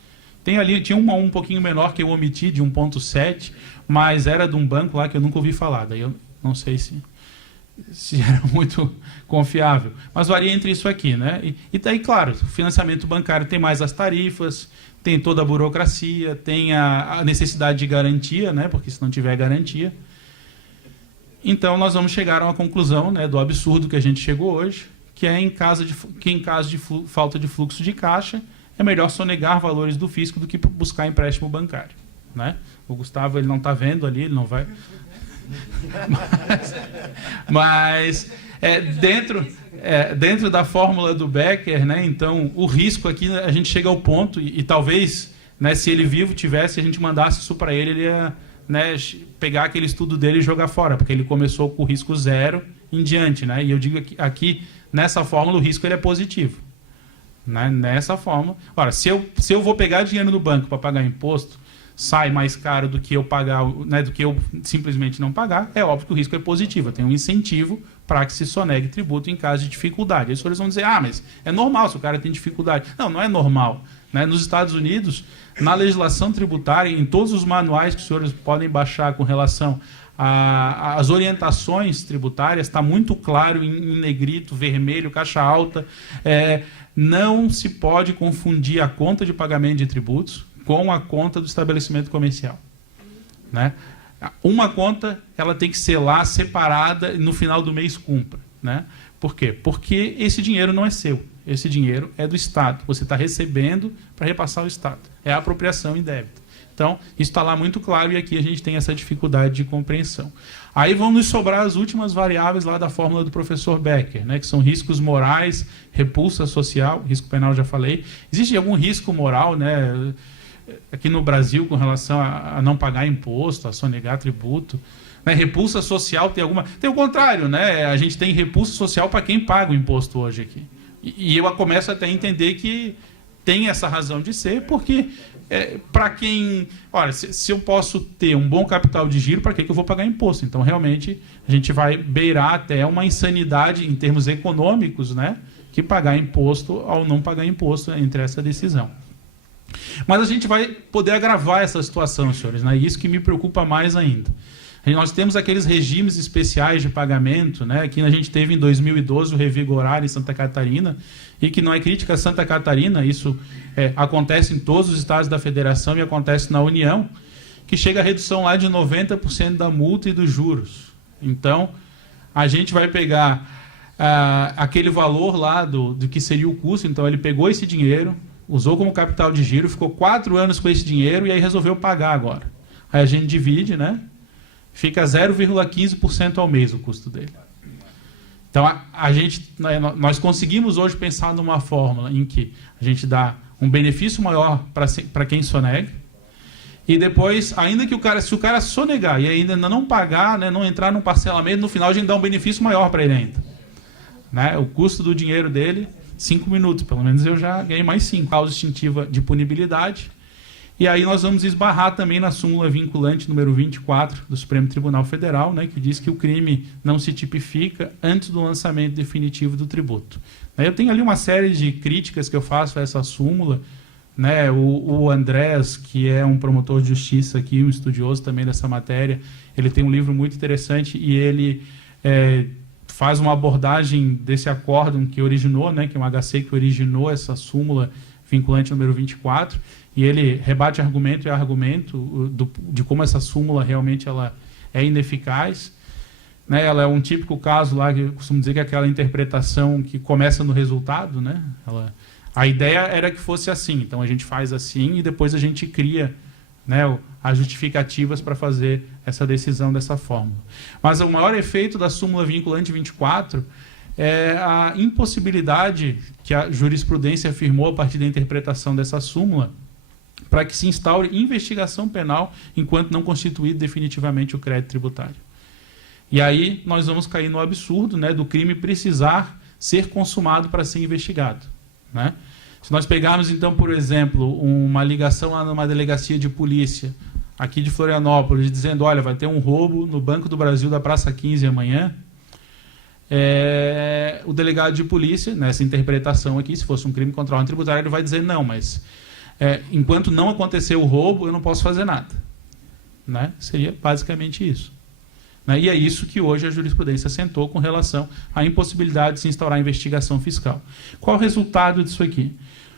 Tinha um pouquinho menor que eu omiti, de 1,7%, mas era de um banco lá que eu nunca ouvi falar. Daí eu não sei se era muito confiável. Mas varia entre isso aqui, né? E daí, claro, o financiamento bancário tem mais as tarifas, tem toda a burocracia, tem a necessidade de garantia, né? Porque se não tiver garantia... Então, nós vamos chegar a uma conclusão, né, do absurdo que a gente chegou hoje, que em caso de falta de fluxo de caixa, é melhor sonegar valores do fisco do que buscar empréstimo bancário, né? O Gustavo, ele não está vendo ali, ele não vai... Mas dentro da fórmula do Becker, né, então, o risco aqui, a gente chega ao ponto, e talvez, né, se ele vivo tivesse, a gente mandasse isso para ele ia, né, pegar aquele estudo dele e jogar fora, porque ele começou com o risco zero em diante, né? E eu digo que aqui, nessa fórmula, o risco ele é positivo. Né? Nessa forma. Ora, se eu vou pegar dinheiro no banco para pagar imposto, sai mais caro do que eu pagar, né, do que eu simplesmente não pagar, é óbvio que o risco é positivo. Tem um incentivo para que se sonegue tributo em caso de dificuldade. Aí os senhores vão dizer, mas é normal se o cara tem dificuldade. Não é normal. Né? Nos Estados Unidos, na legislação tributária, em todos os manuais que os senhores podem baixar com relação às orientações tributárias, está muito claro em negrito, vermelho, caixa alta, não se pode confundir a conta de pagamento de tributos com a conta do estabelecimento comercial. Né? Uma conta ela tem que ser lá separada e no final do mês cumpra. Né? Por quê? Porque esse dinheiro não é seu. Esse dinheiro é do Estado. Você está recebendo para repassar ao Estado. É a apropriação indébita. Então, isso está lá muito claro e aqui a gente tem essa dificuldade de compreensão. Aí vão nos sobrar as últimas variáveis lá da fórmula do professor Becker, né, que são riscos morais, repulsa social, risco penal já falei. Existe algum risco moral, né, aqui no Brasil com relação a não pagar imposto, a sonegar tributo? Né, repulsa social tem alguma... Tem o contrário, né? A gente tem repulsa social para quem paga o imposto hoje aqui. E eu começo até a entender que tem essa razão de ser, porque... para quem... Olha, se eu posso ter um bom capital de giro, para que eu vou pagar imposto? Então, realmente, a gente vai beirar até uma insanidade em termos econômicos, né? Que pagar imposto ou não pagar imposto entre essa decisão. Mas a gente vai poder agravar essa situação, senhores, né? Isso que me preocupa mais ainda. Nós temos aqueles regimes especiais de pagamento, né, que a gente teve em 2012 o revigorar em Santa Catarina, e que não é crítica a Santa Catarina, isso acontece em todos os estados da federação e acontece na União, que chega a redução lá de 90% da multa e dos juros. Então, a gente vai pegar aquele valor lá do que seria o custo. Então, ele pegou esse dinheiro, usou como capital de giro, ficou 4 anos com esse dinheiro e aí resolveu pagar agora. Aí a gente divide, né? Fica 0,15% ao mês o custo dele. Então, nós conseguimos hoje pensar numa fórmula em que a gente dá um benefício maior para quem sonega, e depois, ainda que se o cara sonegar e ainda não pagar, né, não entrar num parcelamento, no final a gente dá um benefício maior para ele ainda. Né? O custo do dinheiro dele, 5 minutos, pelo menos eu já ganhei mais 5. Causa extintiva de punibilidade. E aí nós vamos esbarrar também na súmula vinculante número 24 do Supremo Tribunal Federal, né, que diz que o crime não se tipifica antes do lançamento definitivo do tributo. Eu tenho ali uma série de críticas que eu faço a essa súmula. Né, o Andrés, que é um promotor de justiça aqui, um estudioso também dessa matéria, ele tem um livro muito interessante e ele faz uma abordagem desse acórdão que originou, né, que é um HC que originou essa súmula vinculante número 24, e ele rebate argumento e argumento de como essa súmula realmente ela é ineficaz. Né, ela é um típico caso lá, que eu costumo dizer que é aquela interpretação que começa no resultado, né, a ideia era que fosse assim, então a gente faz assim e depois a gente cria, né, as justificativas para fazer essa decisão dessa fórmula. Mas o maior efeito da súmula vinculante 24 é a impossibilidade que a jurisprudência afirmou a partir da interpretação dessa súmula para que se instaure investigação penal enquanto não constituído definitivamente o crédito tributário. E aí nós vamos cair no absurdo, né, do crime precisar ser consumado para ser investigado. Né? Se nós pegarmos, então, por exemplo, uma ligação lá numa delegacia de polícia, aqui de Florianópolis, dizendo, olha, vai ter um roubo no Banco do Brasil da Praça 15 amanhã, o delegado de polícia, nessa interpretação aqui, se fosse um crime contra a ordem tributária, ele vai dizer, não, mas enquanto não aconteceu o roubo, eu não posso fazer nada. Né? Seria basicamente isso. Né? E é isso que hoje a jurisprudência assentou com relação à impossibilidade de se instaurar investigação fiscal. Qual o resultado disso aqui?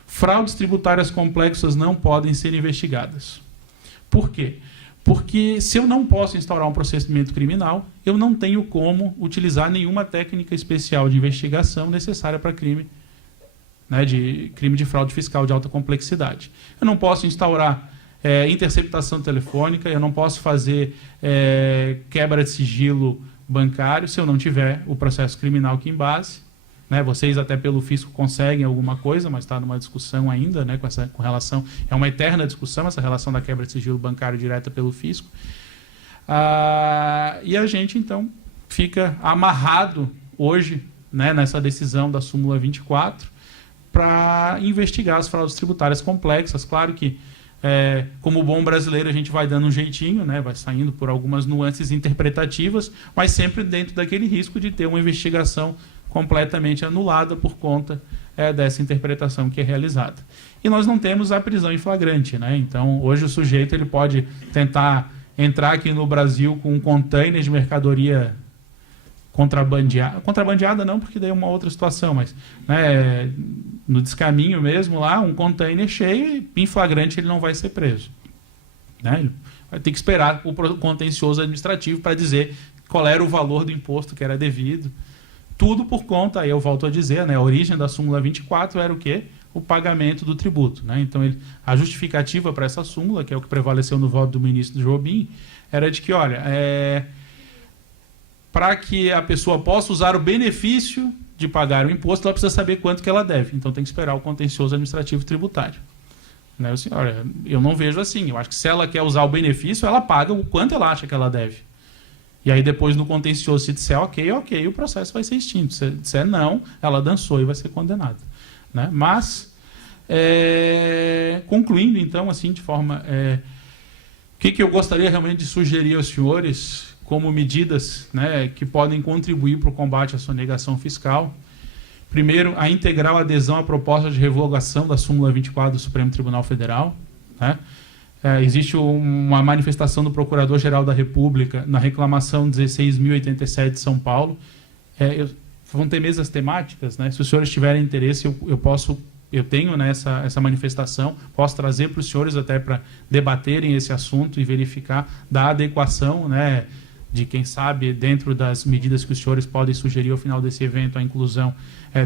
Fraudes tributárias complexas não podem ser investigadas. Por quê? Porque se eu não posso instaurar um procedimento criminal, eu não tenho como utilizar nenhuma técnica especial de investigação necessária para crime, né, de crime de fraude fiscal de alta complexidade. Eu não posso instaurar interceptação telefônica, eu não posso fazer quebra de sigilo bancário se eu não tiver o processo criminal aqui em base. Né? Vocês até pelo fisco conseguem alguma coisa, mas está numa discussão ainda, né, com relação... É uma eterna discussão essa relação da quebra de sigilo bancário direta pelo fisco. E a gente, então, fica amarrado hoje, né, nessa decisão da súmula 24 para investigar as fraudes tributárias complexas. Claro que como bom brasileiro a gente vai dando um jeitinho, né, vai saindo por algumas nuances interpretativas, mas sempre dentro daquele risco de ter uma investigação completamente anulada por conta dessa interpretação que é realizada. E nós não temos a prisão em flagrante, né? Então hoje o sujeito ele pode tentar entrar aqui no Brasil com um container de mercadoria contrabandeada não, porque daí é uma outra situação, mas né, no descaminho mesmo lá, um container cheio e em flagrante ele não vai ser preso. Né? Ele vai ter que esperar o contencioso administrativo para dizer qual era o valor do imposto que era devido. Tudo por conta, aí eu volto a dizer, né, a origem da súmula 24 era o quê? O pagamento do tributo. Né? Então a justificativa para essa súmula, que é o que prevaleceu no voto do ministro Jobim, era de que, olha, para que a pessoa possa usar o benefício de pagar o imposto, ela precisa saber quanto que ela deve. Então tem que esperar o contencioso administrativo tributário. Né? Assim, olha, eu não vejo assim. Eu acho que se ela quer usar o benefício, ela paga o quanto ela acha que ela deve. E aí depois no contencioso, se disser ok, o processo vai ser extinto. Se disser não, ela dançou e vai ser condenada. Né? Mas, concluindo então, assim, de forma... o que eu gostaria realmente de sugerir aos senhores como medidas, né, que podem contribuir para o combate à sonegação fiscal? Primeiro, a integral adesão à proposta de revogação da súmula 24 do Supremo Tribunal Federal. Né? Existe uma manifestação do Procurador-Geral da República na reclamação 16.087 de São Paulo. Vão ter mesas temáticas, né? Se os senhores tiverem interesse, eu posso eu tenho, né, essa manifestação, posso trazer para os senhores até para debaterem esse assunto e verificar da adequação, né, de quem sabe, dentro das medidas que os senhores podem sugerir ao final desse evento, a inclusão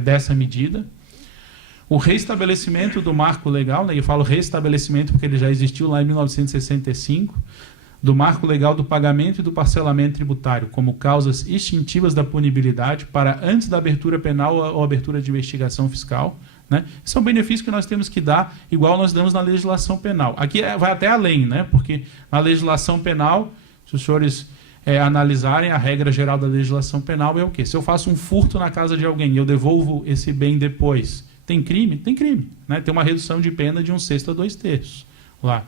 dessa medida. O reestabelecimento do marco legal, né, eu falo reestabelecimento porque ele já existiu lá em 1965, do marco legal do pagamento e do parcelamento tributário como causas extintivas da punibilidade para antes da abertura penal ou abertura de investigação fiscal. Né? Isso é um benefício que nós temos que dar, igual nós damos na legislação penal. Aqui vai até além, né? Porque na legislação penal, se os senhores analisarem, a regra geral da legislação penal é o quê? Se eu faço um furto na casa de alguém e eu devolvo esse bem depois, tem crime? Tem crime. Né? Tem uma redução de pena de 1/6 a 2/3 lá,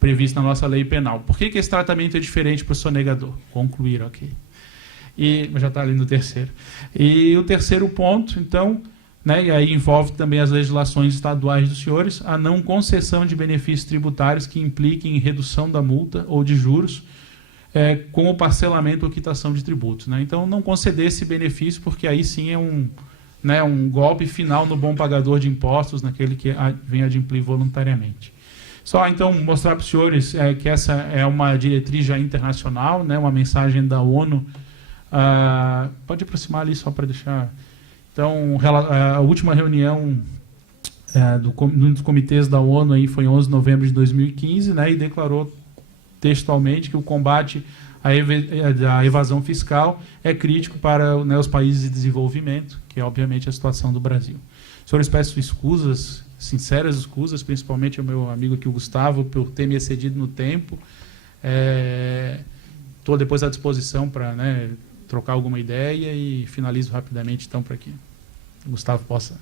previsto na nossa lei penal. Por que esse tratamento é diferente para o sonegador? Concluir, ok. Mas já está ali no terceiro. E o terceiro ponto, então, né, e aí envolve também as legislações estaduais dos senhores, a não concessão de benefícios tributários que impliquem em redução da multa ou de juros com o parcelamento ou quitação de tributos. Né? Então, não conceder esse benefício, porque aí sim é um golpe final no bom pagador de impostos, naquele que vem adimplir voluntariamente. Só, então, mostrar para os senhores que essa é uma diretriz já internacional, né, uma mensagem da ONU. Pode aproximar ali só para deixar... Então, a última reunião dos comitês da ONU aí foi em 11 de novembro de 2015, né, e declarou textualmente que o combate à evasão fiscal é crítico para, né, os países de desenvolvimento, que é, obviamente, a situação do Brasil. Senhores, peço escusas, sinceras escusas, principalmente ao meu amigo aqui, o Gustavo, por ter me excedido no tempo. Estou depois à disposição para, né, trocar alguma ideia e finalizo rapidamente, então, para que o Gustavo possa